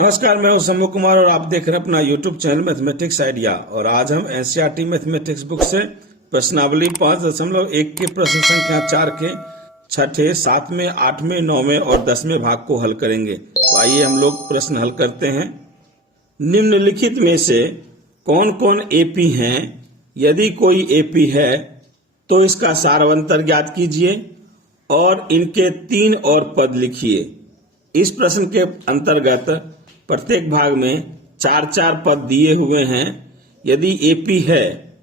नमस्कार, मैं हूं शंभू कुमार और आप देख रहे हैं अपना YouTube चैनल मैथमेटिक्स आइडिया। और आज हम एनसीईआरटी मैथमेटिक्स बुक से प्रश्नावली 5.1 के प्रश्न संख्या 4 के 6ठे, 7वें, 8वें, 9वें और 10वें भाग को हल करेंगे। तो आइए हम लोग प्रश्न हल करते हैं। निम्नलिखित में से कौन कौन एपी हैं? यदि कोई एपी है तो इसका सारवंतर ज्ञात कीजिए और इनके 3 और पद लिखिए। इस प्रश्न के अंतर्गत प्रत्येक भाग में 4-4 पद दिए हुए हैं। यदि एपी है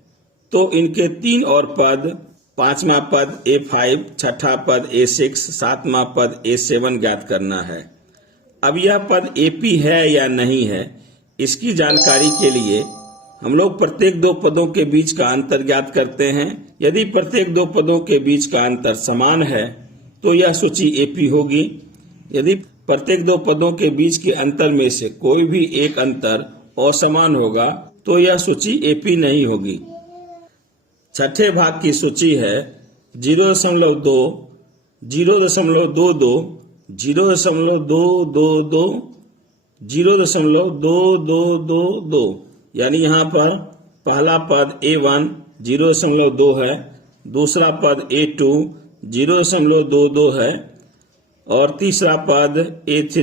तो इनके 3 और पद, 5वां पद A5, 6ठा पद A6, 7वां पद A7 ज्ञात करना है। अब यह पद एपी है या नहीं है, इसकी जानकारी के लिए हम लोग प्रत्येक 2 पदों के बीच का अंतर ज्ञात करते हैं। यदि प्रत्येक 2 पदों के बीच का अंतर समान है तो यह सूची एपी होगी। यदि प्रत्येक 2 पदों के बीच के अंतर में से कोई भी एक अंतर असमान होगा तो यह सूची एपी नहीं होगी। छठे भाग की सूची है 0.2, 0.22, 0.222, 0.2222, यानी यहाँ पर पहला पद A1 0.2 है, दूसरा पद A2 0.22 है और तीसरा पद A3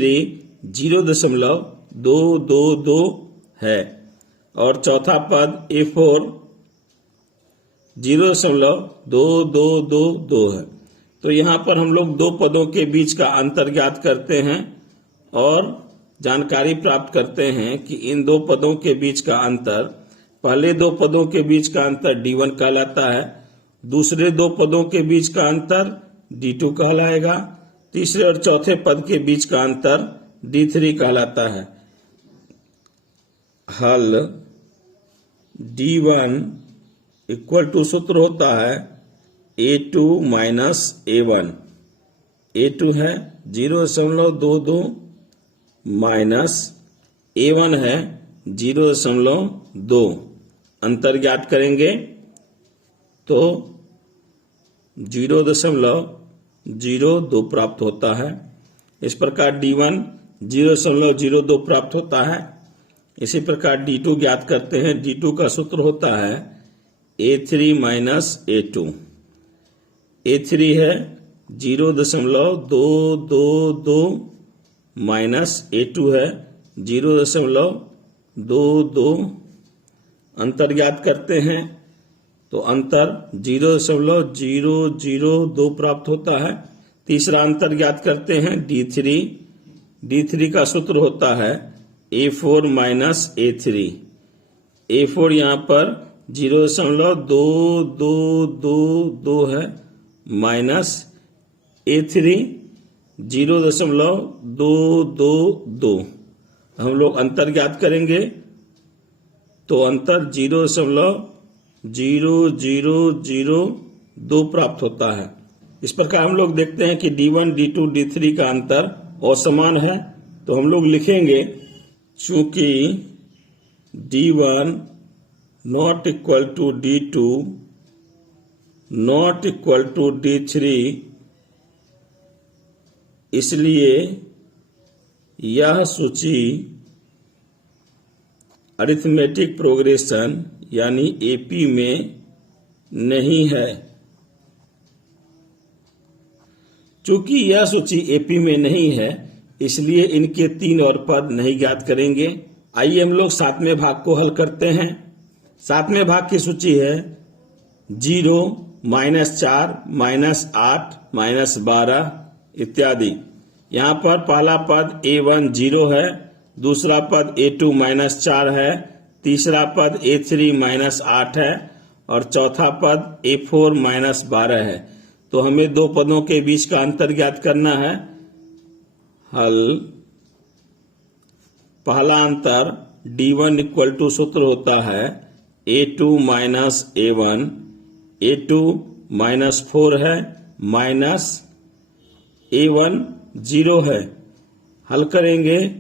0.222 है और चौथा पद A4 0.2222 है। तो यहाँ पर हम लोग 2 पदों के बीच का अंतर ज्ञात करते हैं और जानकारी प्राप्त करते हैं कि इन 2 पदों के बीच का अंतर, पहले 2 पदों के बीच का अंतर D1 कहलाता है, दूसरे 2 पदों के बीच का अंतर D2 कहलाएगा, तीसरे और चौथे पद के बीच का अंतर D3 कहलाता है। हल D1 इक्वल टू सूत्र होता है A2 माइनस A1। A2 है 0.22 माइनस A1 है 0.2। अंतर ज्ञात करेंगे तो 0.02 प्राप्त होता है। इस प्रकार D1 0.02 प्राप्त होता है। इसी प्रकार D2 ज्ञात करते हैं। D2 का सूत्र होता है A3 माइनस A2। A3 है 0.222 माइनस A2 है 0.22। अंतर ज्ञात करते हैं तो अंतर 0.002 प्राप्त होता है। तीसरा अंतर ज्ञात करते हैं D3। D3 का सूत्र होता है A4 माइनस A3। A4 यहाँ पर 0.222 है माइनस A3 0.222। हम लोग अंतर ज्ञात करेंगे तो अंतर 0.0002 प्राप्त होता है। इस प्रकार हम लोग देखते हैं कि D1, D2, D3 का अंतर असमान है तो हम लोग लिखेंगे चूंकि D1 not equal to D2 not equal to D3, इसलिए यह सूची अरिथमेटिक प्रोग्रेशन यानी एपी में नहीं है। चूंकि यह सूची एपी में नहीं है इसलिए इनके 3 और पद नहीं ज्ञात करेंगे। आइए हम लोग 7वें भाग को हल करते हैं। 7वें भाग की सूची है 0, -4, -8, -12 इत्यादि। यहाँ पर पहला पद A1 0 है, दूसरा पद A2 -4 है, तीसरा पद A3 -8 है और चौथा पद A4 -12 है। तो हमें 2 पदों के बीच का अंतर ज्ञात करना है। हल पहला अंतर D1 इक्वल टू सूत्र होता है A2 माइनस A1। A2 -4 है माइनस A1 0 है। हल करेंगे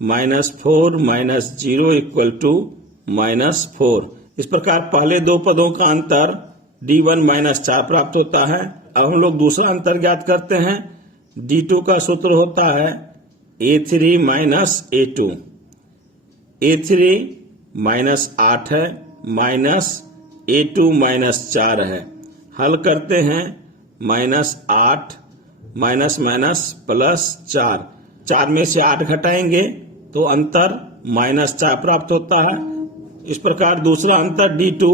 -4 माइनस 0 इक्वल टू -4। इस प्रकार पहले 2 पदों का अंतर D1 -4 प्राप्त होता है। अब हम लोग दूसरा अंतर ज्ञात करते हैं। D2 का सूत्र होता है A3 minus A2, A3 minus 8 है, माइनस A2 माइनस 4 है। हल करते हैं, -8 माइनस माइनस प्लस 4, 4 में से 8 घटाएंगे तो अंतर -4 प्राप्त होता है। इस प्रकार दूसरा अंतर D2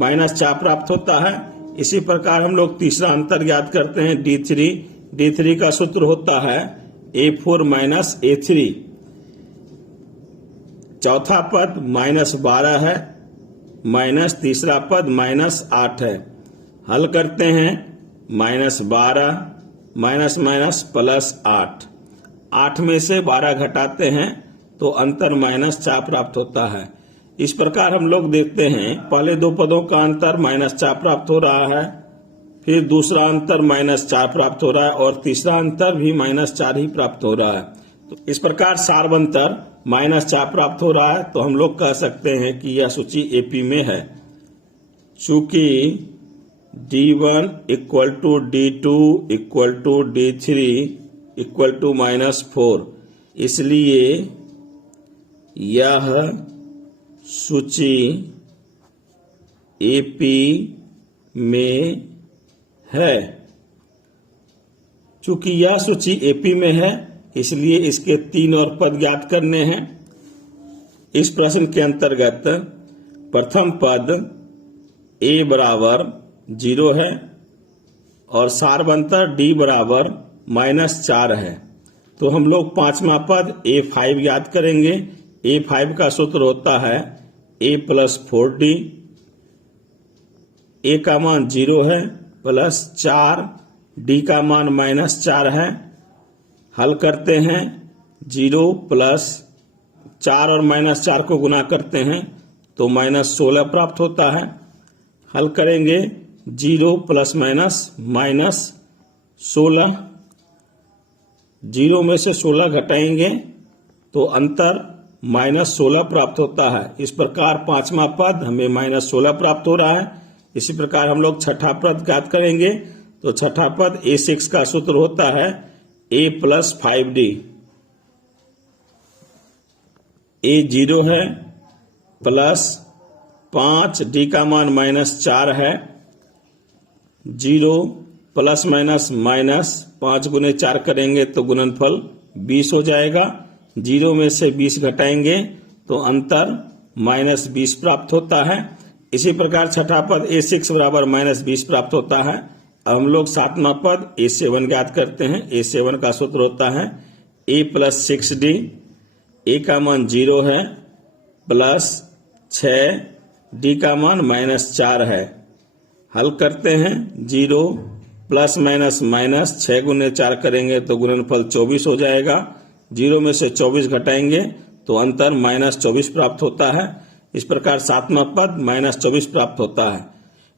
-4 प्राप्त होता है। इसी प्रकार हम लोग तीसरा अंतर ज्ञात करते हैं D3, D3 का सूत्र होता है A4 माइनस A3। चौथा पद -12 है, माइनस तीसरा पद -8 है। हल करते हैं, -12 माइनस माइनस प्लस 8, 8 में से 12 घटाते हैं तो अंतर -4 प्राप्त होता है। इस प्रकार हम लोग देखते हैं, पहले दो पदों का अंतर -4 प्राप्त हो रहा है, फिर दूसरा अंतर -4 प्राप्त हो रहा है और तीसरा अंतर भी -4 ही प्राप्त हो रहा है। तो इस प्रकार सार्वंतर -4 प्राप्त हो रहा है। तो हम लोग कह सकते हैं कि यह सूची एपी में है। चूंकि D1 equal to D2 equal to D3 equal to -4, इसलिए यह सूची एपी में है। चूंकि यह सूची एपी में है, इसलिए इसके 3 और पद ज्ञात करने हैं। इस प्रश्न के अंतर्गत प्रथम पद a बराबर 0 है और सार्वंतर D बराबर -4 है। तो हम लोग पांचवा पद A5 याद करेंगे। A5 का सूत्र होता है A + 4D, A का मान 0 है, प्लस 4, D का मान -4 है। हल करते हैं, 0 + 4 और -4 को गुना करते हैं तो -16 प्राप्त होता है। हल करेंगे, 0 ± -16, 0 में से 16 घटाएंगे तो अंतर -16 प्राप्त होता है। इस प्रकार पांचवा पद हमें -16 प्राप्त हो रहा है। इसी प्रकार हम लोग छठा पद ज्ञात करेंगे। तो छठा पद A6 का सूत्र होता है A + 5D, A 0 है, प्लस 5, D का मान -4 है, 0 ± 5 गुने 4 करेंगे तो गुणनफल 20 हो जाएगा। 0 में से 20 घटाएंगे तो अंतर -20 प्राप्त होता है। इसी प्रकार छठा पद A6 बराबर -20 प्राप्त होता है। अब हम लोग सातवां पद A7 ज्ञात करते हैं। A7 का सूत्र होता है A + 6D, A का मान 0 है, प्लस 6, D का मान -4 है। हल करते हैं, 0 ± 6 गुने 4 करेंगे तो गुणनफल 24 हो जाएगा। 0 में से 24 घटाएंगे तो अंतर -24 प्राप्त होता है। इस प्रकार सातवां पद -24 प्राप्त होता है।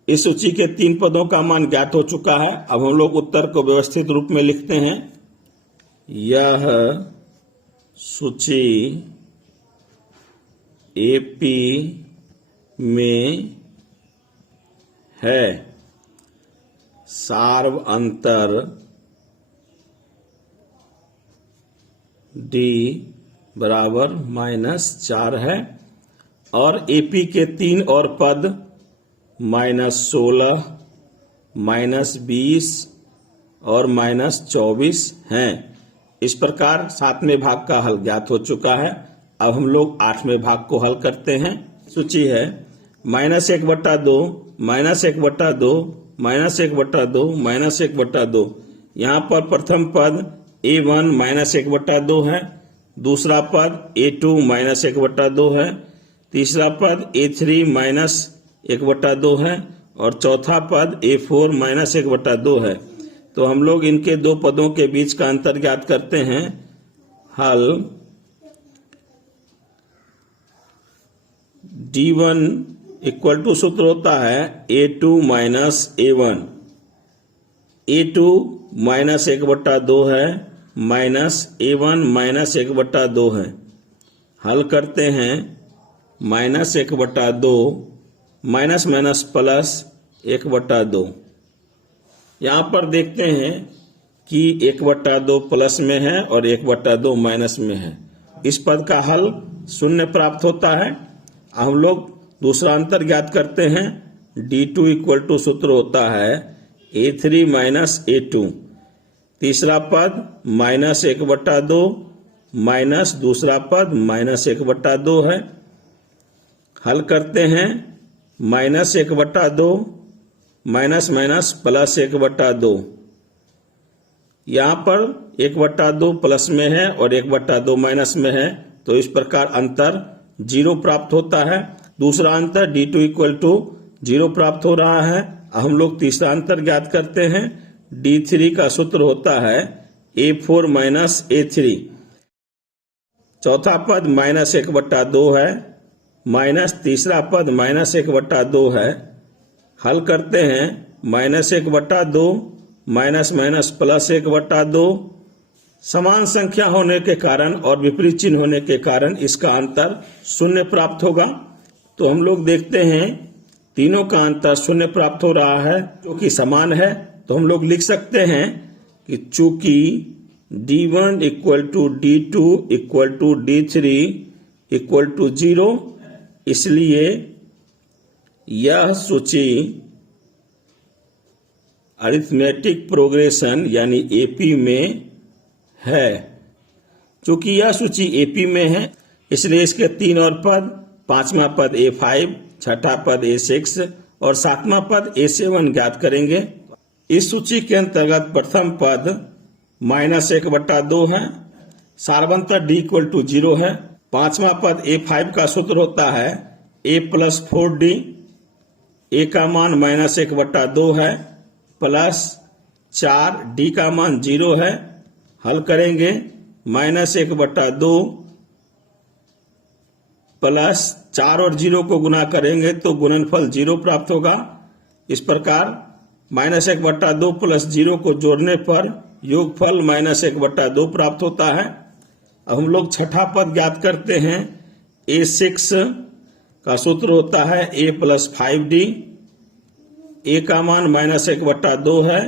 इस सूची के 3 पदों का मान ज्ञात हो चुका है। अब हम लोग उत्तर को व्यवस्थित रूप में लिखते हैं। यह सूची एपी में है। सार्वअंतर D बराबर -4 है और एपी के 3 और पद -16, -20 और -24 हैं। इस प्रकार 7वें भाग का हल ज्ञात हो चुका है। अब हम लोग 8वें भाग को हल करते हैं। सूची है -1/2, -1/2, -1/2, -1/2। यहाँ पर प्रथम पद A1 -1/2 है, दूसरा पद A2 -1/2 है, तीसरा पद A3 -1/2 है और चौथा पद A4 -1/2 है। तो हम लोग इनके दो पदों के बीच का अंतर ज्ञात करते हैं। हल D1 इक्वल टू सूत्र होता है A2 - A1, A2 -1/2 है, -A1 -1/2 है। हल करते हैं, -1/2 माइनस प्लस 1/2। यहाँ पर देखते हैं कि 1/2 प्लस में है और 1/2 माइनस में है। इस पद का हल शून्य प्राप्त होता है। हम लोग दूसरा अंतर ज्ञात करते हैं। D2 इक्वल टू सूत्र होता है A3 माइनस A2। तीसरा पद -1/2 माइनस दूसरा पद -1/2 है। हल करते हैं। -1/2 माइनस माइनस प्लस 1/2। यहाँ पर 1/2 प्लस में है और 1/2 माइनस में है, तो इस प्रकार अंतर 0 प्राप्त होता है। दूसरा अंतर D2 इक्वल टू 0 प्राप्त हो रहा है। हम लोग तीसरा अंतर ज्ञात करते हैं। D3 का सूत्र होता है A4 माइनस A3। चौथा पद -1/2 है, माइनस तीसरा पद -1/2 है। हल करते हैं। -1/2 माइनस माइनस प्लस 1/2। समान संख्या होने के कारण और विपरीत चिन्ह होने के कारण इसका अंतर शून्य प्राप्त होगा। तो हम लोग देखते हैं तीनों का अंतर शून्य प्राप्त हो रहा है, जो कि समान है। तो हम लोग लिख सकते हैं कि चूंकि D1 equal to D2 equal to D3 equal to 0, इसलिए यह सूची अरिथमेटिक प्रोग्रेशन यानी एपी में है। चूंकि यह सूची एपी में है, इसलिए इसके 3 और पद, 5वां पद A5, छठा पद A6 और 7वां पद A7 ज्ञात करेंगे। इस सूची के अंतर्गत प्रथम पद -1/2 है। सारवंतर D इक्वल टू 0 है। 5वां पद A5 का सूत्र होता है A प्लस 4D। A का मान -1/2 है प्लस 4, D का मान 0 है। हल करेंगे। -1/2 प्लस 4 और 0 को गुना करेंगे तो गुणनफल 0 प्राप्त होगा। इस प्रकार -1/2 प्लस 0 को जोड़ने पर योगफल -1/2 प्राप्त होता है। अब हम लोग छठा पद ज्ञात करते हैं। A6 का सूत्र होता है A प्लस 5D। A का मान -1/2 है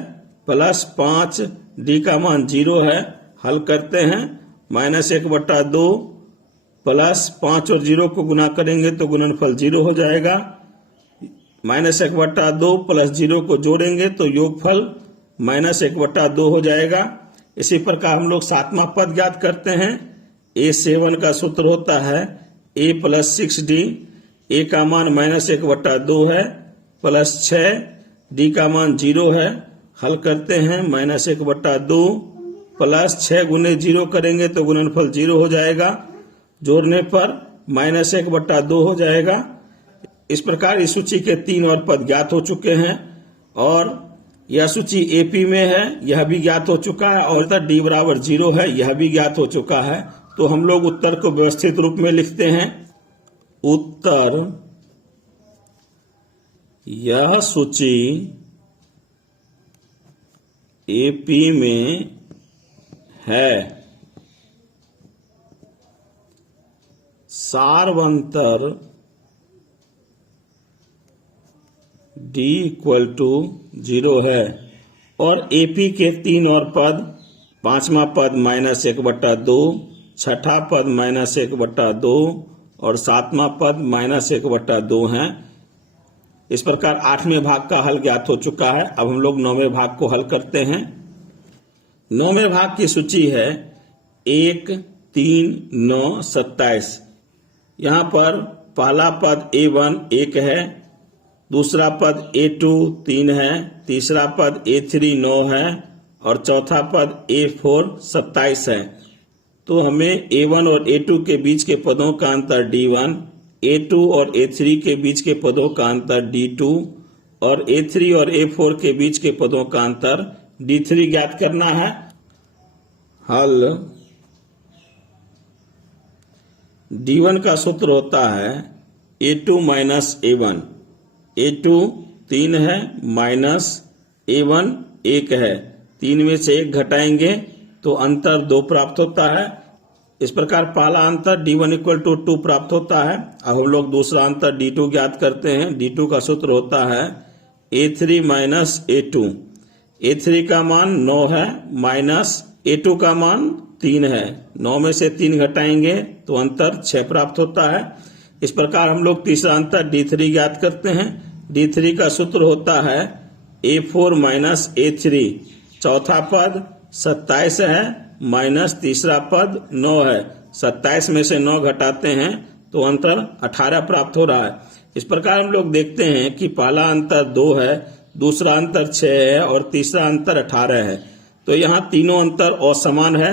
प्लस 5, D का मान 0 है। हल करते हैं। -1/2 प्लस 5 और 0 को गुना करेंगे तो गुणनफल 0 हो जाएगा। -1/2 प्लस 0 को जोड़ेंगे तो योगफल -1/2 हो जाएगा। इसी प्रकार हम लोग 7वां पद ज्ञात करते हैं। A7 का सूत्र होता है A प्लस 6D। A का मान -1/2 है प्लस 6, D का मान 0 है। हल करते हैं। -1/2 प्लस 6 गुने 0 करेंगे तो गुणनफल 0 हो जाएगा। जोड़ने पर -1/2 हो जाएगा। इस प्रकार इस सूची के 3 और पद ज्ञात हो चुके हैं और यह सूची एपी में है, यह भी ज्ञात हो चुका है, और उत्तर D बराबर 0 है, यह भी ज्ञात हो चुका है। तो हम लोग उत्तर को व्यवस्थित रूप में लिखते हैं। उत्तर यह सूची एपी में है। सारवंतर D इक्वल टू 0 है और एपी के 3 और पद, 5वां पद -1/2, छठा पद -1/2 और 7वां पद -1/2 हैं। इस प्रकार 8वें भाग का हल ज्ञात हो चुका है। अब हम लोग 9वें भाग को हल करते हैं। 9वें भाग की सूची है 1, 3, 9, 27। यहाँ पर पहला पद A1 1 है, दूसरा पद A2 3 है, तीसरा पद A3 9 है और चौथा पद A4 27 है। तो हमें A1 और A2 के बीच के पदों का अंतर D1, A2 और A3 के बीच के पदों का अंतर D2 और A3 और A4 के बीच के पदों का अंतर D3 ज्ञात करना है। हल D1 का सूत्र होता है A2 माइनस A1। A2 3 है माइनस A1 1 है। 3 में से 1 घटाएंगे तो अंतर 2 प्राप्त होता है। इस प्रकार पहला अंतर D1 इक्वल टू 2 प्राप्त होता है। अब हम लोग दूसरा अंतर D2 ज्ञात करते हैं। D2 का सूत्र होता है A3 माइनस A2। A3 का मान 9 है माइनस A2 का मान 3 है। 9 में से 3 घटाएंगे तो अंतर 6 प्राप्त होता है। इस प्रकार हम लोग तीसरा अंतर D3 ज्ञात करते हैं। D3 का सूत्र होता है A4 माइनस A3। चौथा पद 27 है माइनस तीसरा पद 9 है। 27 में से 9 घटाते हैं तो अंतर 18 प्राप्त हो रहा है। इस प्रकार हम लोग देखते हैं कि पहला अंतर 2 है, दूसरा अंतर 6 है और तीसरा अंतर 18 है। तो यहाँ तीनों अंतर असमान है,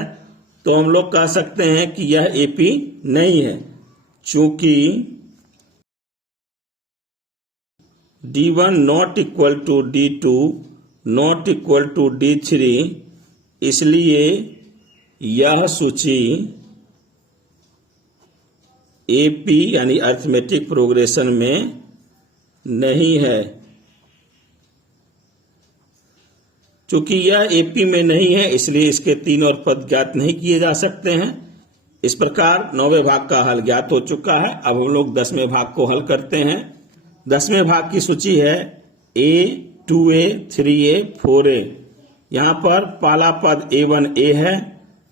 तो हम लोग कह सकते हैं कि यह एपी नहीं है। चूंकि D1 not equal to D2 not equal to D3, इसलिए यह सूची एपी यानी अरिथमेटिक प्रोग्रेशन में नहीं है। चूंकि यह एपी में नहीं है, इसलिए इसके 3 और पद ज्ञात नहीं किए जा सकते हैं। इस प्रकार 9वें भाग का हल ज्ञात हो चुका है। अब हम लोग 10वें भाग को हल करते हैं। 10वें भाग की सूची है A, 2A, 3A, 4A। यहाँ पर पहला पद A1 A है,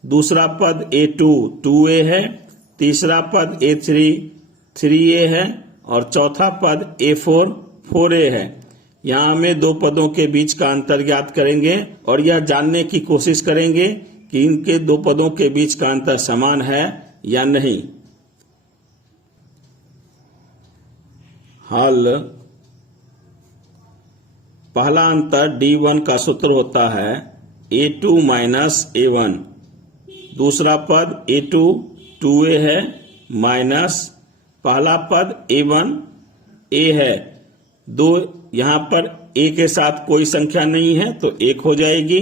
दूसरा पद A2 2A है, तीसरा पद A3 3A है और चौथा पद A4 4A है। यहाँ हमें 2 पदों के बीच का अंतर ज्ञात करेंगे और यह जानने की कोशिश करेंगे कि इनके 2 पदों के बीच का अंतर समान है या नहीं। हल। पहला अंतर D1 का सूत्र होता है A2 माइनस A1। दूसरा पद A2 2A है माइनस पहला पद A1 A है। यहाँ पर A के साथ कोई संख्या नहीं है तो 1 हो जाएगी।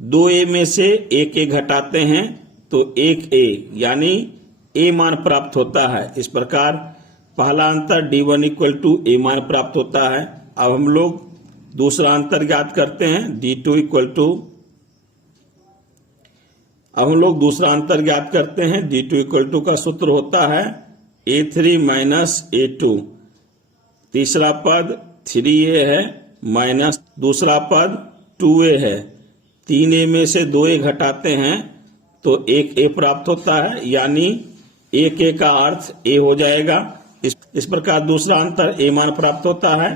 2A में से 1 घटाते हैं तो 1A यानी A मान प्राप्त होता है। इस प्रकार पहला अंतर D1 इक्वल टू A मान प्राप्त होता है। अब हम लोग दूसरा अंतर ज्ञात करते हैं D2 इक्वल टू, अब हम लोग दूसरा अंतर ज्ञात करते हैं। D2 इक्वल टू का सूत्र होता है A3 माइनस A2। तीसरा पद 3A है माइनस दूसरा पद 2A है। 3A में से 2A घटाते हैं तो 1A प्राप्त होता है, यानी 1A का अर्थ A हो जाएगा। इस प्रकार दूसरा अंतर A मान प्राप्त होता है।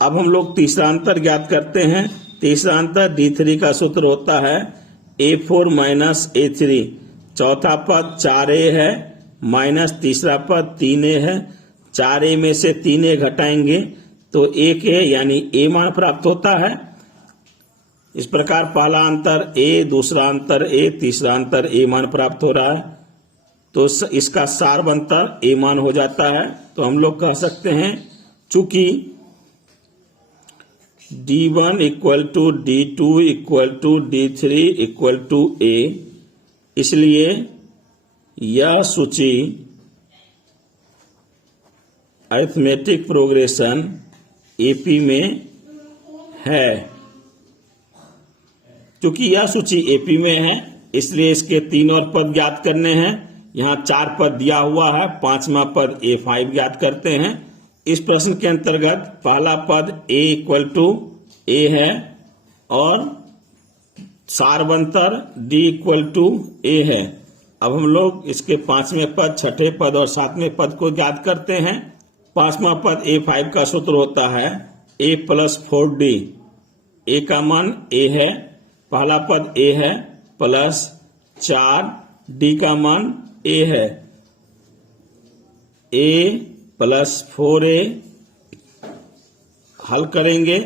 अब हम लोग तीसरा अंतर ज्ञात करते हैं। तीसरा अंतर D3 का सूत्र होता है A4 माइनस A3। चौथा पद 4A है माइनस तीसरा पद 3A है। 4A में से 3A घटाएंगे तो 1A यानी A मान प्राप्त होता है। इस प्रकार पहला अंतर A, दूसरा अंतर A, तीसरा अंतर A मान प्राप्त हो रहा है, तो इसका सार अंतर A मान हो जाता है। तो हम लोग कह सकते हैं चूंकि D1 equal to D2 equal to D3 equal to A, इसलिए यह सूची अरिथमेटिक प्रोग्रेशन एपी में है। क्योंकि यह सूची एपी में है, इसलिए इसके 3 और पद ज्ञात करने हैं। यहाँ 4 पद दिया हुआ है, 5वां पद A5 ज्ञात करते हैं। इस प्रश्न के अंतर्गत पहला पद A इक्वल टू A है और सारवंतर D इक्वल टू A है। अब हम लोग इसके 5वें पद, 6ठे पद और 7वें पद को ज्ञात करते हैं। 5वां पद A5 का सूत्र होता है A प्लस 4D। A का मान A है, पहला पद A है प्लस 4D का मान A है। A प्लस 4A हल करेंगे।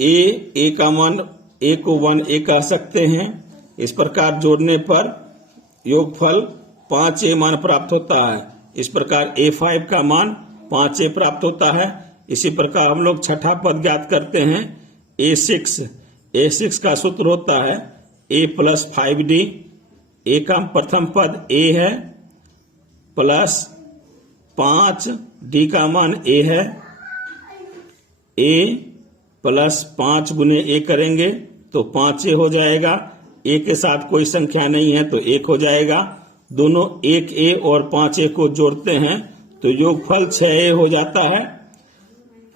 A का मान A को 1A कह सकते हैं। इस प्रकार जोड़ने पर योगफल 5A मान प्राप्त होता है। इस प्रकार A5 का मान 5A प्राप्त होता है। इसी प्रकार हम लोग 6ठा पद ज्ञात करते हैं A6। A6 का सूत्र होता है A प्लस 5D। A का प्रथम पद A है प्लस 5D का मान A है। A प्लस 5 गुने A करेंगे तो 5A हो जाएगा। A के साथ कोई संख्या नहीं है तो 1 हो जाएगा। दोनों 1A और 5A को जोड़ते हैं तो योगफल 6A हो जाता है।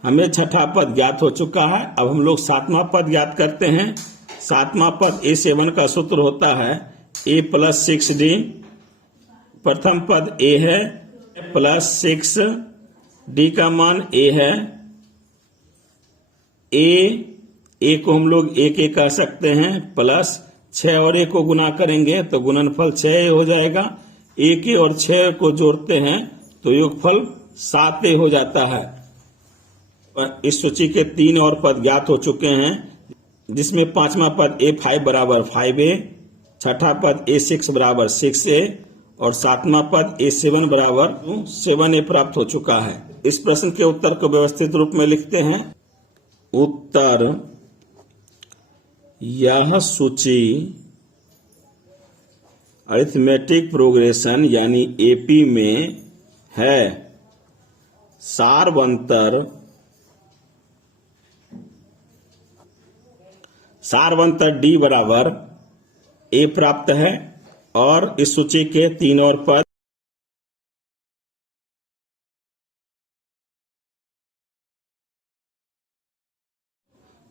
हमें छठा पद ज्ञात हो चुका है। अब हम लोग सातवां पद ज्ञात करते हैं। सातवां पद A7 का सूत्र होता है A + 6D। प्रथम पद A है प्लस 6, D का मान A है। A को हम लोग A कह सकते हैं, प्लस 6 और A को गुना करेंगे तो गुणनफल 6A हो जाएगा। A और 6 को जोड़ते हैं तो योगफल 7A हो जाता है। इस सूची के 3 और पद ज्ञात हो चुके हैं, जिसमें पांचवा पद A5 बराबर 5A, छठा पद A6 बराबर 6A और सातवां पद A7 बराबर 7A प्राप्त हो चुका है। इस प्रश्न के उत्तर को व्यवस्थित रूप में लिखते हैं। उत्तर: यह सूची अरिथमेटिक प्रोग्रेशन यानी एपी में है। सारवंतर डी बराबर A प्राप्त है और इस सूची के 3 और पद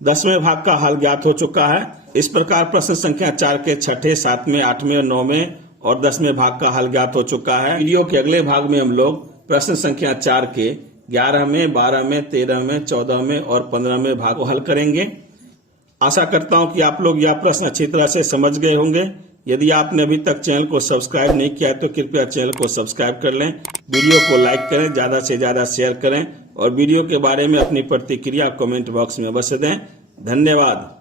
दसवें भाग का हल ज्ञात हो चुका है। इस प्रकार प्रश्न संख्या 4 के छठे, 7वें, 8वें और 9वें और 10वें भाग का हल ज्ञात हो चुका है। वीडियो के अगले भाग में हम लोग प्रश्न संख्या 4 के 11वें, 12वें, 13वें, 14वें और 15वें भाग को हल करेंगे। आशा करता हूं कि आप लोग यह प्रश्न अच्छी तरह से समझ गए होंगे। यदि आपने अभी तक चैनल को सब्सक्राइब नहीं किया है तो कृपया चैनल को सब्सक्राइब कर लें, वीडियो को लाइक करें, ज्यादा से ज्यादा शेयर करें और वीडियो के बारे में अपनी प्रतिक्रिया कमेंट बॉक्स में अवश्य दें। धन्यवाद।